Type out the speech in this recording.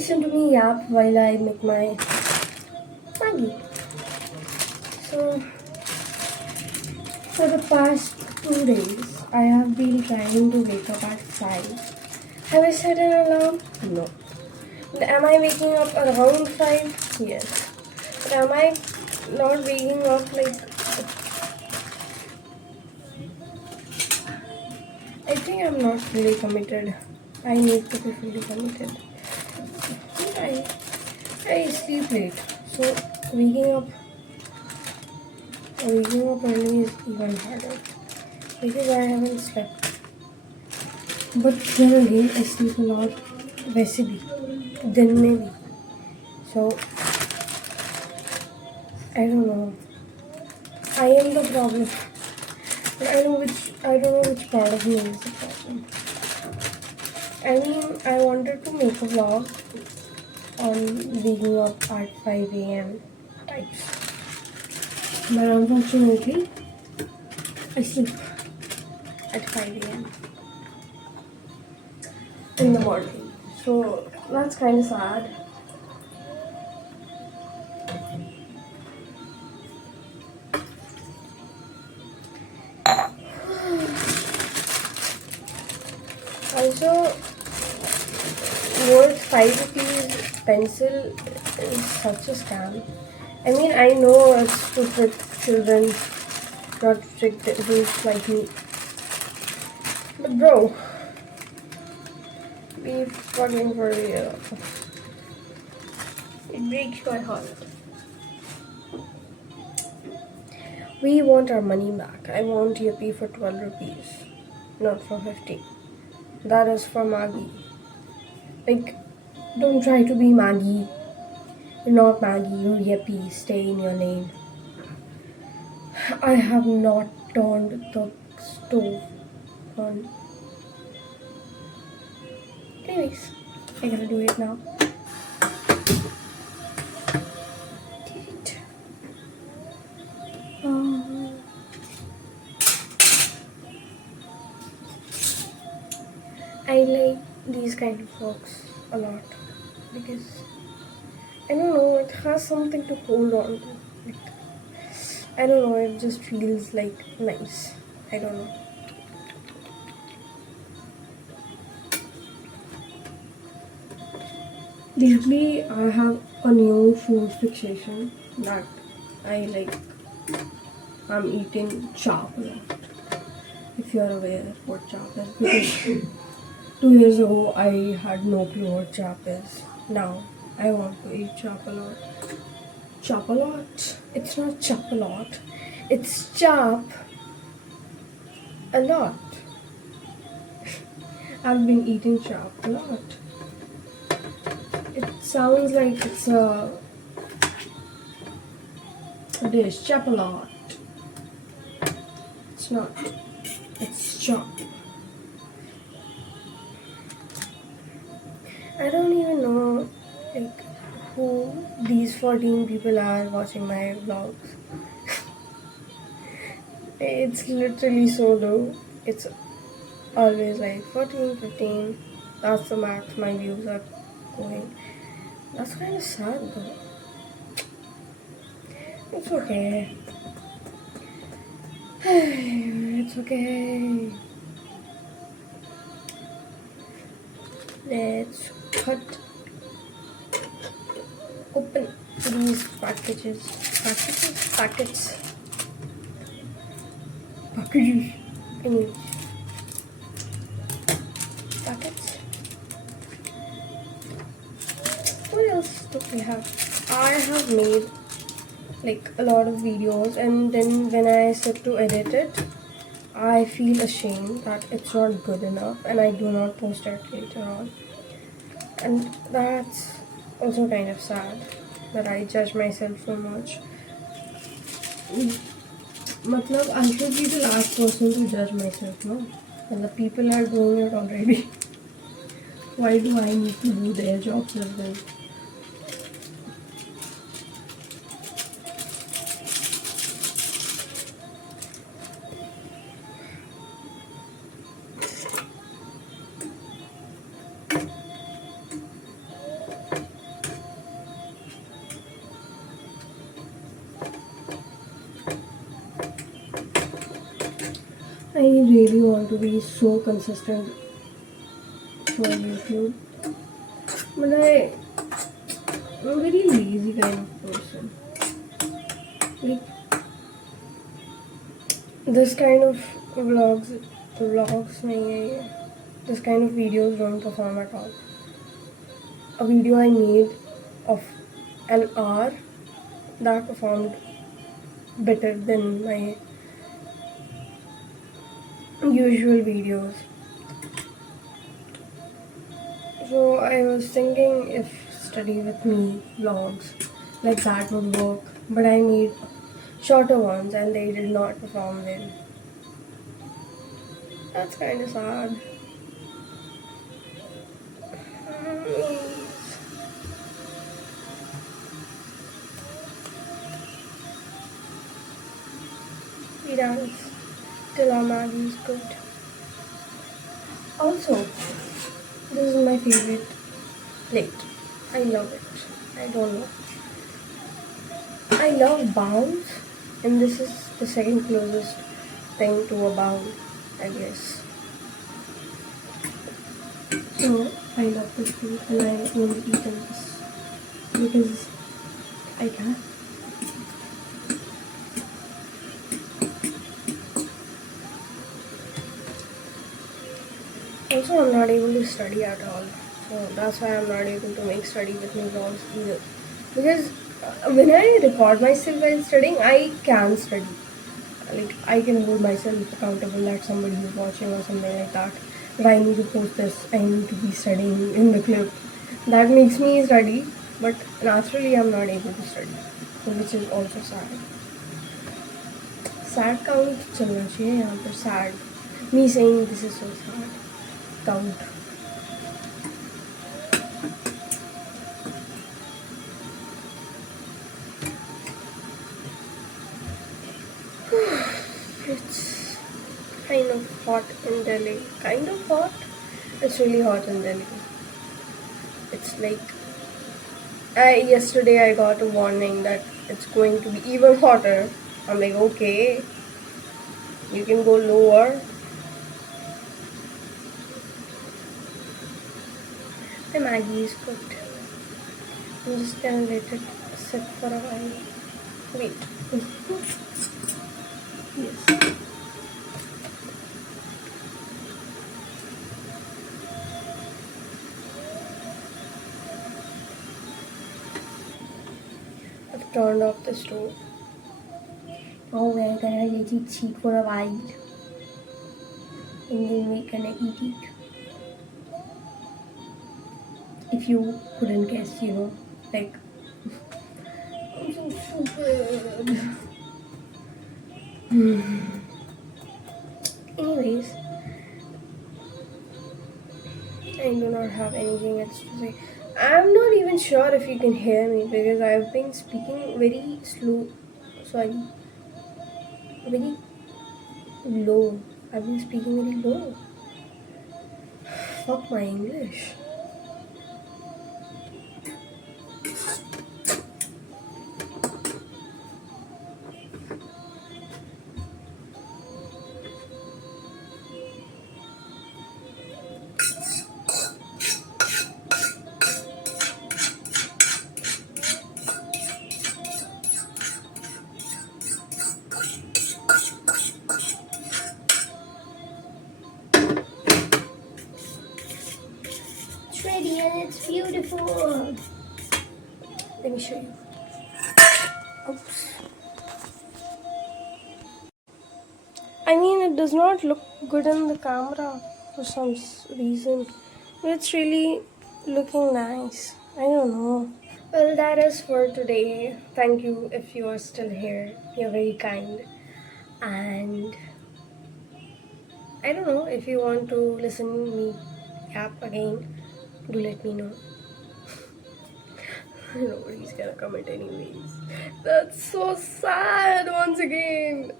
listen to me yap while I make my Maggie. So, for the past 2 days, I have been trying to wake up at 5. Have I set an alarm? No. Am I waking up around 5? Yes. But am I not waking up like... I think I'm not fully committed. I need to be fully committed. I, I sleep late. So waking up early is even harder. Because I haven't slept. But then again, I sleep a lot. वैसे भी दिन में भी. So I don't know. I am the problem. But I don't know which part of me is the problem. I mean, I wanted to make a vlog on waking up at 5 a.m. types. But unfortunately, I sleep at 5 a.m. in the morning. So that's kind of sad. Also, worth 5 rupees pencil is such a scam. I mean, I know it's to trick children, not trick dudes like me. But bro, be fucking for real. It breaks my heart. We want our money back. I want Yapping for 12 rupees, not for 50. That is for Maggie. Like, don't try to be Maggie. You're not Maggie, you're Yapping. Stay in your lane. I have not turned the stove on. Anyways, I gotta do it now. Did it. I like these kind of vlogs a lot because I don't know, it has something to hold on to. Like, I don't know, it just feels like nice. I don't know. Lately, I have a new food fixation that I like. I'm eating chop a lot. If you're aware what chop is, because 2 years ago I had no clue what chop is. Now I want to eat chop a lot. Chop a lot. It's not chop a lot. It's chop a lot. I've been eating chop a lot. It sounds like it's a dish. Chop a lot. It's not. It's chop. I don't even know like who these 14 people are watching my vlogs. It's literally so low. It's always like 14, 15. That's the max my views are going. That's kind of sad though. It's okay. It's okay. Let's cut open these packages. Packets. Packages. I mean, packets. What else do we have? I have made like a lot of videos, and then when I sit to edit it, I feel ashamed that it's not good enough and I do not post it later on. And that's also kind of sad that I judge myself so much. Matlab, I should be the last person to judge myself, no? And the people are doing it already. Why do I need to do their jobs as well? I really want to be so consistent for YouTube, but I'm a very lazy kind of person. Like this kind of vlogs, this kind of videos don't perform at all. A video I made of an hour that performed better than my usual videos. So I was thinking if study with me vlogs like that would work, but I made shorter ones and they did not perform well. That's kind of sad. We dance till our Maggie is good. Also, this is my favorite plate. I love it. I don't know. I love bowls, and this is the second closest thing to a bowl, I guess. So I love this food, and I only eat in this because I can. Also, I'm not able to study at all, so that's why I'm not able to make study with me vlogs either. Because when I record myself while studying, I can study. Like I can hold myself accountable that somebody is watching or something like that. But I need to post this. I need to be studying in the clip. That makes me study, but naturally I'm not able to study, which is also sad. Sad count चलना चाहिए यहाँ पर sad. Me saying this is so sad. Count. It's kind of hot in Delhi. Kind of hot. It's really hot in Delhi. It's like yesterday I got a warning that it's going to be even hotter. I'm like, okay, you can go lower. The Maggie is cooked. I'm just gonna let it sit for a while. Wait. Yes. I've turned off the stove. Now we're gonna let it sit for a while. And then we're gonna eat it. If you couldn't guess, like I'm so stupid. Anyways, I do not have anything else to say. I'm not even sure if you can hear me because I've been speaking very very low. I've been speaking very low. Fuck my English. It's ready and it's beautiful. Let me show you. Oops. I mean, it does not look good in the camera for some reason, but it's really looking nice. I don't know. Well, that is for today. Thank you if you are still here. You're very kind. And I don't know if you want to listen to me yap again, do let me know. Nobody's gonna comment anyways. That's so sad once again.